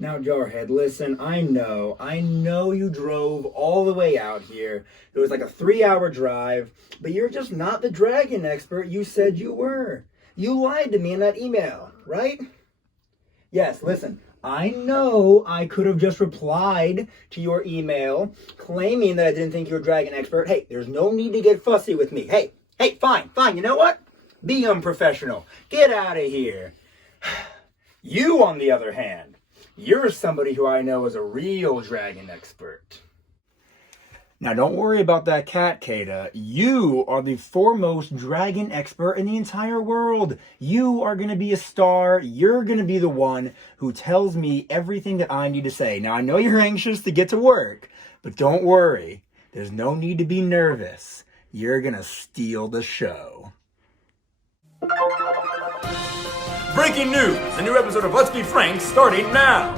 Now, Jarhead, listen, I know you drove all the way out here. It was like a 3-hour drive, but you're just not the dragon expert you said you were. You lied to me in that email, right? Yes, listen, I know I could have just replied to your email claiming that I didn't think you were a dragon expert. Hey, there's no need to get fussy with me. Hey, fine, you know what? Be unprofessional. Get out of here. You, on the other hand, you're somebody who I know is a real dragon expert. Now, don't worry about that cat, Kata. You are the foremost dragon expert in the entire world. You are going to be a star. You're going to be the one who tells me everything that I need to say. Now, I know you're anxious to get to work, but don't worry. There's no need to be nervous. You're going to steal the show. Breaking news! A new episode of Let's Be Frank starting now!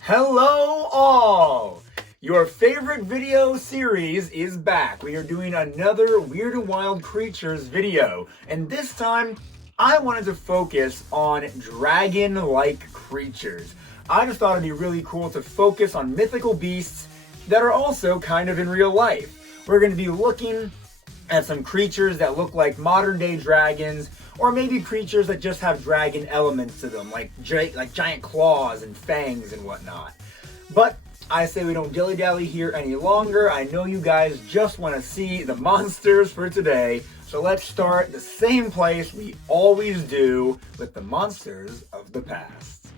Hello all! Your favorite video series is back. We are doing another Weird and Wild Creatures video. And this time, I wanted to focus on dragon-like creatures. I just thought it'd be really cool to focus on mythical beasts that are also kind of in real life. We're going to be looking at some creatures that look like modern day dragons, or maybe creatures that just have dragon elements to them, like giant claws and fangs and whatnot. But I say we don't dilly-dally here any longer. I know you guys just want to see the monsters for today, so let's start the same place we always do, with the monsters of the past.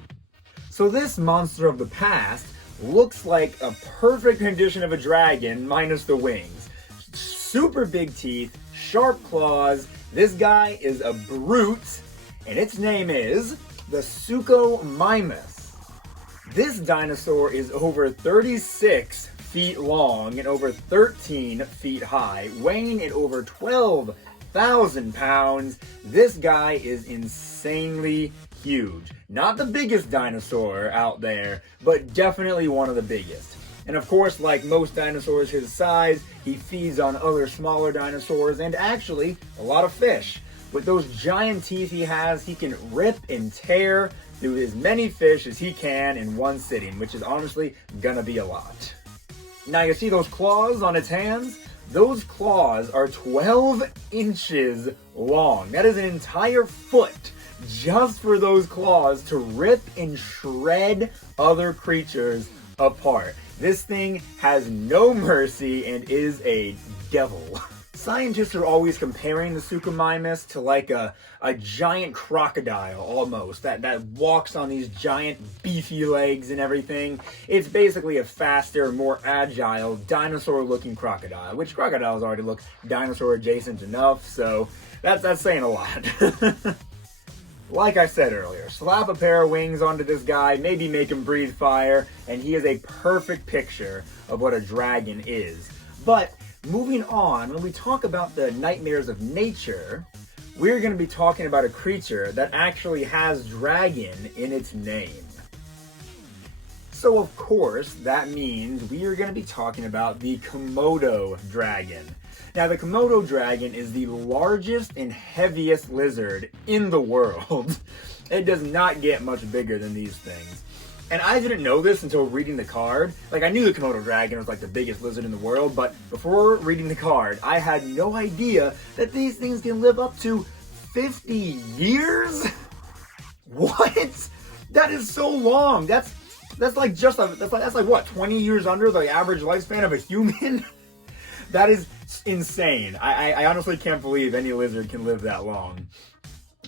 So this monster of the past looks like a perfect rendition of a dragon minus the wings. Super big teeth, sharp claws. This guy is a brute, and its name is the SUCHOMIMUS. This dinosaur is over 36 feet long and over 13 feet high, weighing at over 12,000 pounds. This guy is insanely huge. Not the biggest dinosaur out there, but definitely one of the biggest. And of course, like most dinosaurs his size, he feeds on other smaller dinosaurs and actually a lot of fish. With those giant teeth he has, he can rip and tear through as many fish as he can in one sitting, which is honestly gonna be a lot. Now you see those claws on its hands? Those claws are 12 inches long. That is an entire foot just for those claws to rip and shred other creatures apart. This thing has no mercy and is a devil. Scientists are always comparing the SUCHOMIMUS to like a giant crocodile almost, that walks on these giant beefy legs and everything. It's basically a faster, more agile, dinosaur-looking crocodile, which crocodiles already look dinosaur-adjacent enough, so that's saying a lot. Like I said earlier, slap a pair of wings onto this guy, maybe make him breathe fire, and he is a perfect picture of what a dragon is. But moving on, when we talk about the nightmares of nature, we're going to be talking about a creature that actually has dragon in its name. So of course, that means we are going to be talking about the Komodo dragon. Now, the Komodo dragon is the largest and heaviest lizard in the world. It does not get much bigger than these things. And I didn't know this until reading the card. Like, I knew the Komodo dragon was like the biggest lizard in the world, but before reading the card, I had no idea that these things can live up to 50 years? What? That is so long. That's like what, 20 years under the average lifespan of a human? That is insane. I honestly can't believe any lizard can live that long.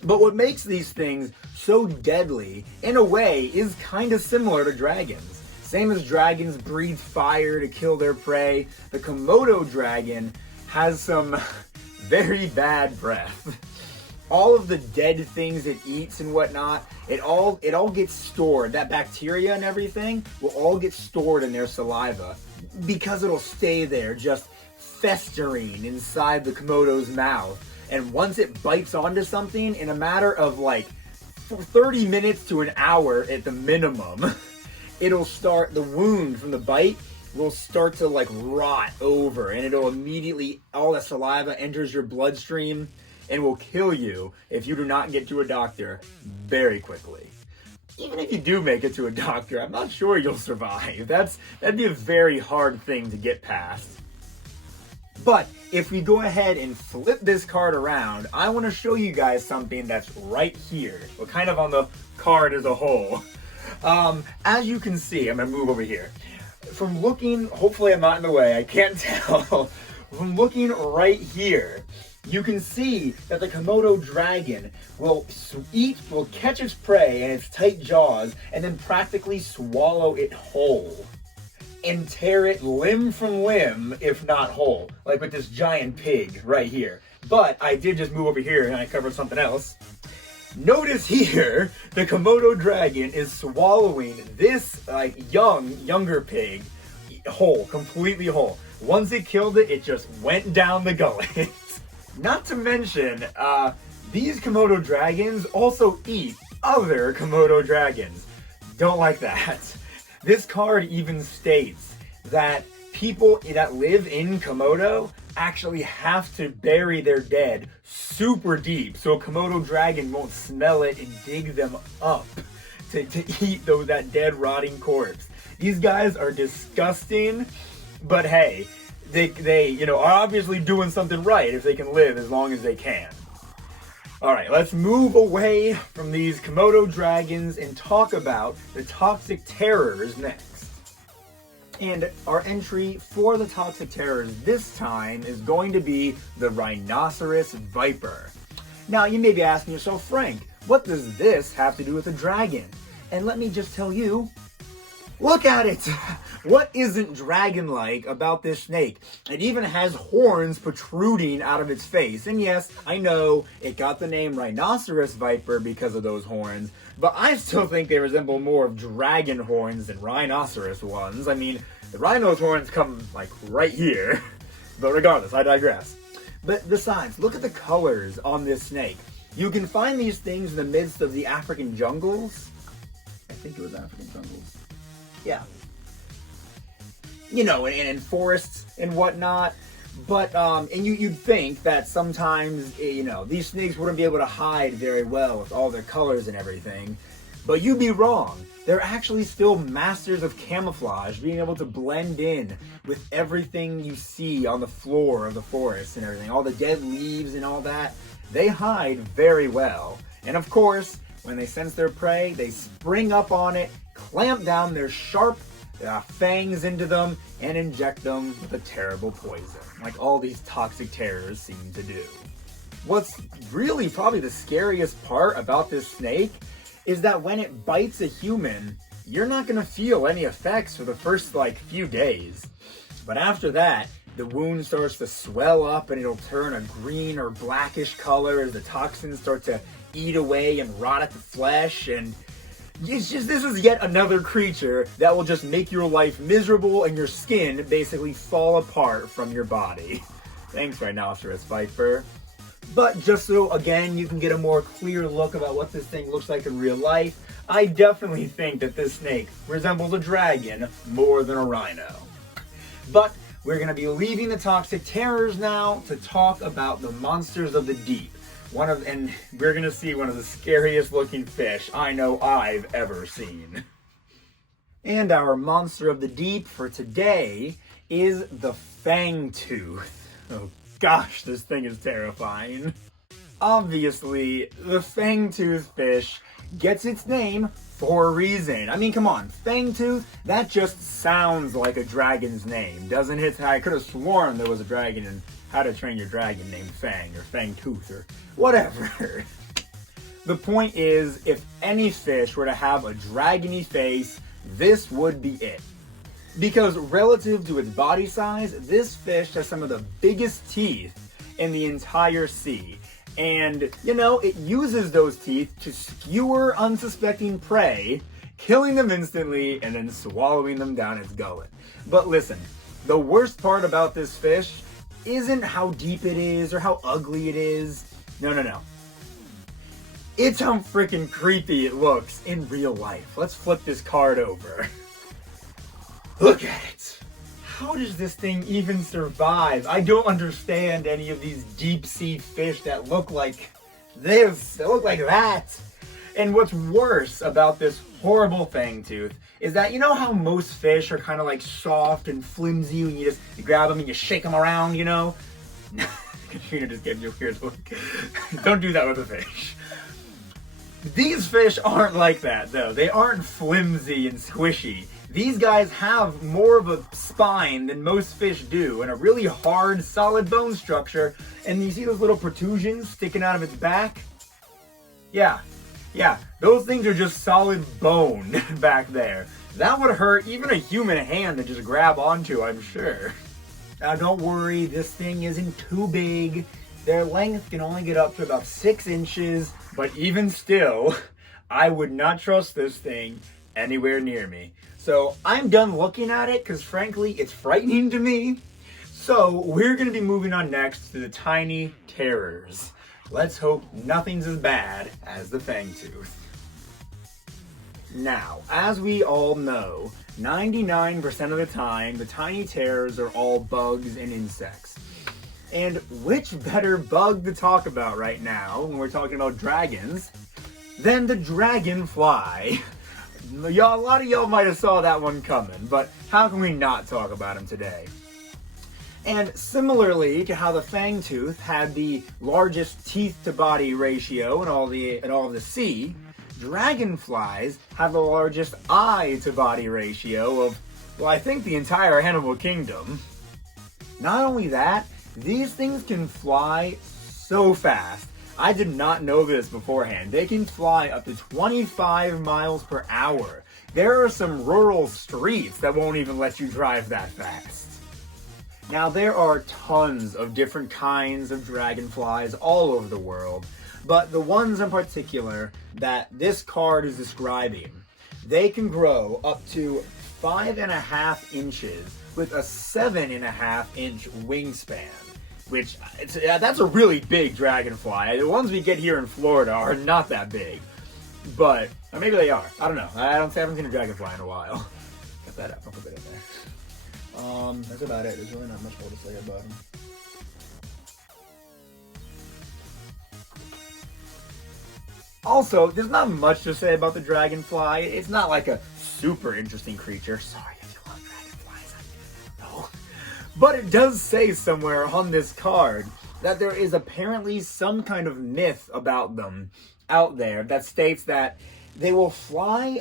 But what makes these things so deadly, in a way, is kind of similar to dragons. Same as dragons breathe fire to kill their prey, the Komodo dragon has some very bad breath. All of the dead things it eats and whatnot, it all gets stored. That bacteria and everything will all get stored in their saliva because it'll stay there just festering inside the Komodo's mouth. And once it bites onto something, in a matter of like 30 minutes to an hour at the minimum, it'll start, the wound from the bite will start to like rot over, and it'll immediately, all the saliva enters your bloodstream. and will kill you if you do not get to a doctor very quickly. Even if you do make it to a doctor, I'm not sure you'll survive. That'd be a very hard thing to get past. But if we go ahead and flip this card around, I want to show you guys something that's right here. Well, kind of on the card as a whole. As you can see, I'm going to move over here. From looking, hopefully I'm not in the way, I can't tell. From looking right here, you can see that the Komodo dragon will catch its prey in its tight jaws and then practically swallow it whole. And tear it limb from limb, if not whole. Like with this giant pig right here. But I did just move over here and I covered something else. Notice here, the Komodo dragon is swallowing this younger pig whole, completely whole. Once it killed it, it just went down the gullet. Not to mention, these Komodo dragons also eat other Komodo dragons. Don't like that. This card even states that people that live in Komodo actually have to bury their dead super deep so a Komodo dragon won't smell it and dig them up to eat that dead rotting corpse. These guys are disgusting, but hey, they are obviously doing something right if they can live as long as they can. Alright, let's move away from these Komodo dragons and talk about the toxic terrors next. And our entry for the toxic terrors this time is going to be the rhinoceros viper. Now, you may be asking yourself, Frank, what does this have to do with a dragon? And let me just tell you, look at it! What isn't dragon-like about this snake? It even has horns protruding out of its face. And yes, I know it got the name rhinoceros viper because of those horns, but I still think they resemble more of dragon horns than rhinoceros ones. I mean, the rhino's horns come like right here. But regardless, I digress. But besides, look at the colors on this snake. You can find these things in the midst of the African jungles. I think it was African jungles. Yeah. You know, in forests and whatnot. But, and you'd think that sometimes, these snakes wouldn't be able to hide very well with all their colors and everything. But you'd be wrong. They're actually still masters of camouflage, being able to blend in with everything you see on the floor of the forest and everything. All the dead leaves and all that. They hide very well. And of course, when they sense their prey, they spring up on it, clamp down their sharp fangs into them, and inject them with a terrible poison, like all these toxic terrors seem to do. What's really probably the scariest part about this snake is that when it bites a human, you're not going to feel any effects for the first few days. But after that, the wound starts to swell up and it'll turn a green or blackish color as the toxins start to eat away and rot at the flesh. And this is yet another creature that will just make your life miserable and your skin basically fall apart from your body. Thanks, Rhinoceros Viper. But just so, again, you can get a more clear look about what this thing looks like in real life, I definitely think that this snake resembles a dragon more than a rhino. But we're going to be leaving the toxic terrors now to talk about the monsters of the deep. And we're going to see one of the scariest looking fish I know I've ever seen. And our monster of the deep for today is the fangtooth. Oh gosh, this thing is terrifying. Obviously, the fangtooth fish gets its name for a reason. I mean, come on, fangtooth, that just sounds like a dragon's name, doesn't it? I could have sworn there was a dragon in How to Train Your Dragon named Fang, or Fangtooth, or whatever. The point is, if any fish were to have a dragony face, this would be it. Because relative to its body size, this fish has some of the biggest teeth in the entire sea. And, it uses those teeth to skewer unsuspecting prey, killing them instantly, and then swallowing them down its gullet. But listen, the worst part about this fish isn't how deep it is or how ugly it is. No. It's how freaking creepy it looks in real life. Let's flip this card over. Look at it. how does this thing even survive? I don't understand any of these deep sea fish that look like this, they look like that. And what's worse about this horrible fangtooth is that, you know how most fish are kind of like soft and flimsy when you grab them and you shake them around, you know? Katrina just gave you a weird look. Don't do that with a fish. These fish aren't like that, though. They aren't flimsy and squishy. These guys have more of a spine than most fish do, and a really hard, solid bone structure. And you see those little protrusions sticking out of its back? Yeah, those things are just solid bone back there. That would hurt even a human hand to just grab onto, I'm sure. Now don't worry, this thing isn't too big. Their length can only get up to about 6 inches, but even still, I would not trust this thing anywhere near me. So I'm done looking at it because frankly, it's frightening to me. So we're gonna be moving on next to the tiny terrors. Let's hope nothing's as bad as the fangtooth. Now, as we all know, 99% of the time, the tiny terrors are all bugs and insects. And which better bug to talk about right now when we're talking about dragons than the dragonfly? Y'all, a lot of y'all might have saw that one coming, but how can we not talk about him today? And similarly to how the fangtooth had the largest teeth-to-body ratio in all of the sea, dragonflies have the largest eye-to-body ratio of, well, I think the entire animal kingdom. Not only that, these things can fly so fast. I did not know this beforehand. They can fly up to 25 miles per hour. There are some rural streets that won't even let you drive that fast. Now, there are tons of different kinds of dragonflies all over the world, but the ones in particular that this card is describing, they can grow up to 5.5 inches with a 7.5-inch wingspan, which that's a really big dragonfly. The ones we get here in Florida are not that big, but or maybe they are. I don't know. I haven't seen a dragonfly in a while. Got that up, I'll put it in there. That's about it. There's really not much more to say about him. Also, there's not much to say about the dragonfly. It's not like a super interesting creature. Sorry if you love dragonflies, I don't know. But it does say somewhere on this card that there is apparently some kind of myth about them out there that states that they will fly,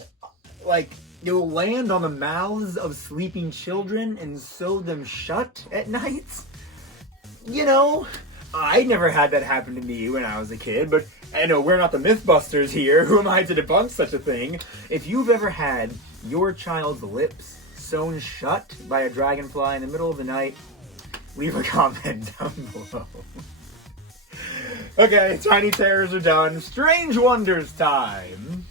like, they will land on the mouths of sleeping children and sew them shut at night. You know, I never had that happen to me when I was a kid, but I know we're not the Mythbusters here. Who am I to debunk such a thing? If you've ever had your child's lips sewn shut by a dragonfly in the middle of the night, leave a comment down below. Okay, tiny terrors are done. Strange wonders time.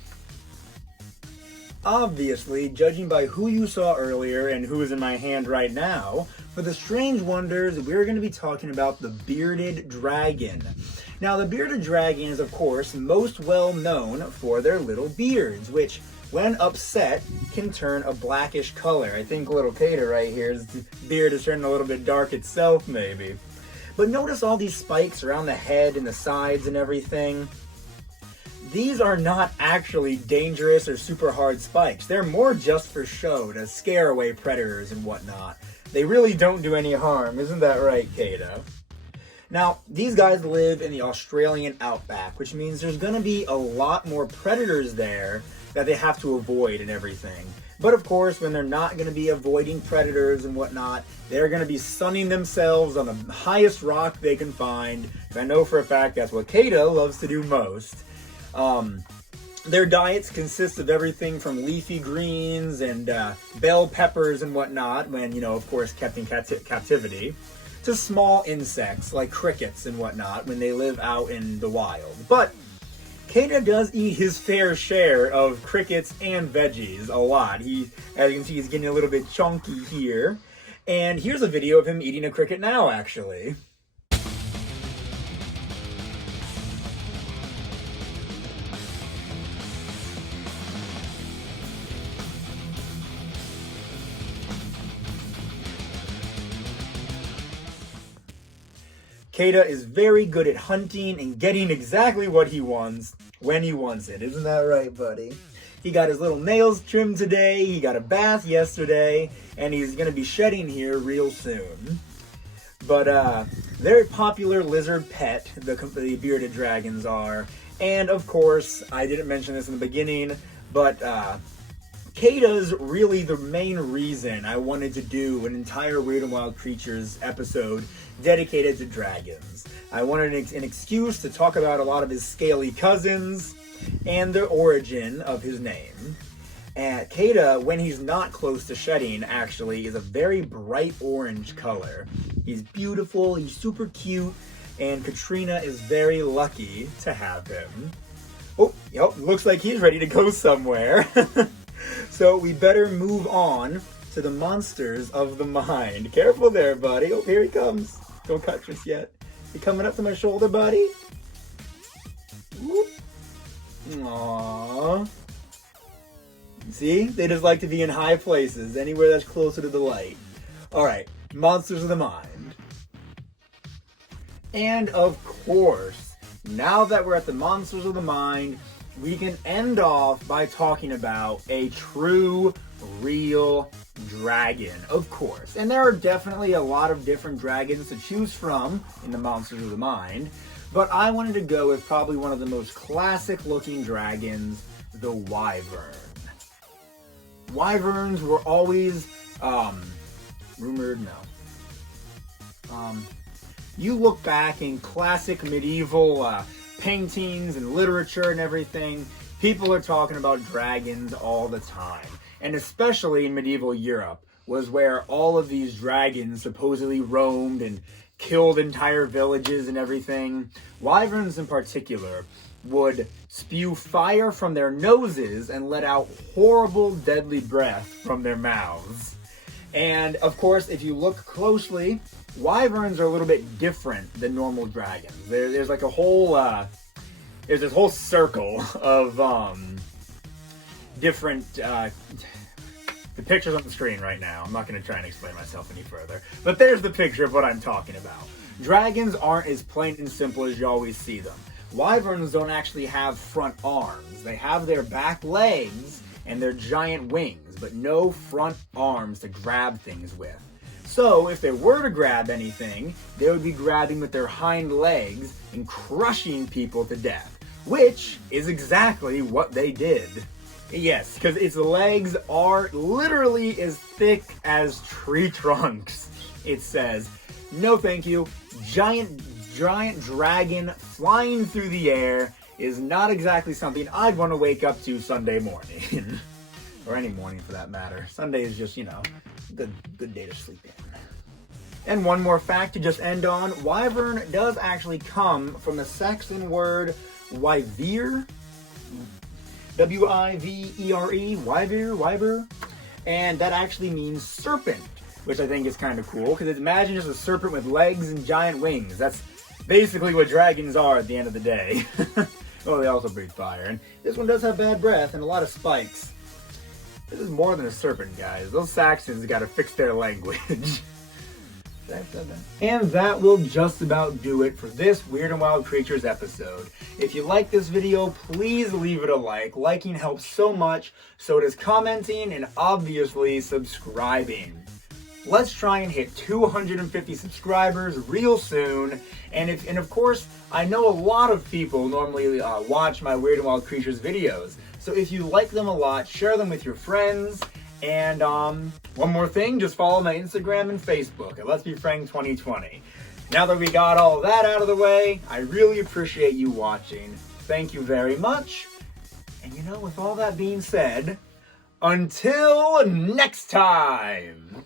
Obviously, judging by who you saw earlier and who is in my hand right now, for the strange wonders, we're going to be talking about the bearded dragon. Now, the bearded dragon is, of course, most well known for their little beards, which, when upset, can turn a blackish color. I think little Kata right here's beard is turning a little bit dark itself, maybe. But notice all these spikes around the head and the sides and everything. These are not actually dangerous or super hard spikes. They're more just for show, to scare away predators and whatnot. They really don't do any harm, isn't that right, Kata? Now, these guys live in the Australian outback, which means there's going to be a lot more predators there that they have to avoid and everything. But of course, when they're not going to be avoiding predators and whatnot, they're going to be sunning themselves on the highest rock they can find. And I know for a fact that's what Kata loves to do most. Their diets consist of everything from leafy greens and bell peppers and whatnot, when, you know, of course, kept in captivity, to small insects like crickets and whatnot when they live out in the wild. But Kata does eat his fair share of crickets and veggies, a lot. As you can see, he's getting a little bit chunky here. And here's a video of him eating a cricket now, actually. Kata is very good at hunting and getting exactly what he wants when he wants it. Isn't that right, buddy? He got his little nails trimmed today, he got a bath yesterday, and he's going to be shedding here real soon. But, very popular lizard pet, the bearded dragons are. And, of course, I didn't mention this in the beginning, but, Kata's really the main reason I wanted to do an entire Weird and Wild Creatures episode dedicated to dragons. I wanted an excuse to talk about a lot of his scaly cousins and the origin of his name. And Kata, when he's not close to shedding, actually, is a very bright orange color. He's beautiful, he's super cute, and Katrina is very lucky to have him. Oh, yep, looks like he's ready to go somewhere. So we better move on to the monsters of the mind. Careful there, buddy. Oh, here he comes. Don't cut just yet. You coming up to my shoulder, buddy? Whoop. Aww. See? They just like to be in high places, anywhere that's closer to the light. Alright, monsters of the mind. And of course, now that we're at the monsters of the mind, we can end off by talking about a true, real dragon, of course. And there are definitely a lot of different dragons to choose from in the Monsters of the Mind, but I wanted to go with probably one of the most classic-looking dragons, the Wyvern. Wyverns were always, rumored, no. You look back in classic medieval, paintings and literature and everything, people are talking about dragons all the time. And especially in medieval Europe was where all of these dragons supposedly roamed and killed entire villages and everything. Wyverns in particular would spew fire from their noses and let out horrible, deadly breath from their mouths. And of course, if you look closely, Wyverns are a little bit different than normal dragons. There's like a whole, there's this whole circle of, different, the picture's on the screen right now. I'm not going to try and explain myself any further. But there's the picture of what I'm talking about. Dragons aren't as plain and simple as you always see them. Wyverns don't actually have front arms. They have their back legs and their giant wings, but no front arms to grab things with. So, if they were to grab anything, they would be grabbing with their hind legs and crushing people to death, which is exactly what they did. Yes, because its legs are literally as thick as tree trunks. It says, no thank you, giant dragon flying through the air is not exactly something I'd want to wake up to Sunday morning. Or any morning for that matter. Sunday is just, good day to sleep in. And one more fact to just end on, wyvern does actually come from the Saxon word wyvere, W-I-V-E-R-E, wyvere, and that actually means serpent, which I think is kind of cool, because imagine just a serpent with legs and giant wings. That's basically what dragons are at the end of the day. Oh, they also breathe fire, and this one does have bad breath and a lot of spikes. This is more than a serpent, guys. Those Saxons gotta fix their language. And that will just about do it for this Weird and Wild Creatures episode. If you like this video, please leave it a like. Liking helps so much, so does commenting and obviously subscribing. Let's try and hit 250 subscribers real soon. And of course, I know a lot of people normally watch my Weird and Wild Creatures videos. So if you like them a lot, share them with your friends. And one more thing, just follow my Instagram and Facebook at Let's Be Frank 2020. Now that we got all that out of the way, I really appreciate you watching. Thank you very much. And with all that being said, until next time!